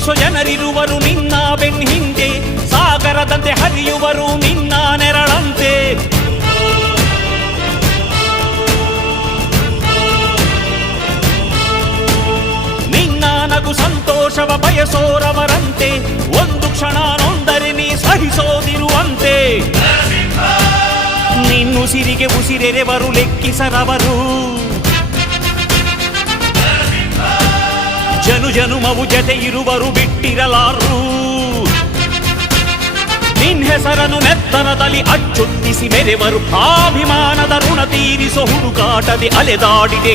ಪ್ರೀತಿಸೋ ಜನರಿರುವರು ನಿನ್ನ ಬೆನ್ ಹಿಂದೆ, ಸಾಗರದಂತೆ ಹರಿಯುವರು ನಿನ್ನ ನೆರಳಂತೆ. ನಿನ್ನ ನಗು ಸಂತೋಷವ ಬಯಸೋರವರಂತೆ, ಒಂದು ಕ್ಷಣ ನೊಂದರೆ ನೀ ಸಹಿಸೋದಿರುವಂತೆ. ನಿನ್ನುಸಿರಿಗೆ ಉಸಿರೆರೆವರು ಲೆಕ್ಕಿಸರವರು, ಜನುಮವು ಜತೆ ಇರುವರು ಬಿಟ್ಟಿರಲಾರು. ನಿನ್ ಹೆಸರನ್ನು ನೆತ್ತರದಲ್ಲಿ ಅಚ್ಚೊತ್ತಿಸಿ ಮೆರೆವರು, ಅಭಿಮಾನದ ಋಣ ತೀರಿಸೋ ಹುಡುಕಾಟದೆ ಅಲೆದಾಡಿದೆ.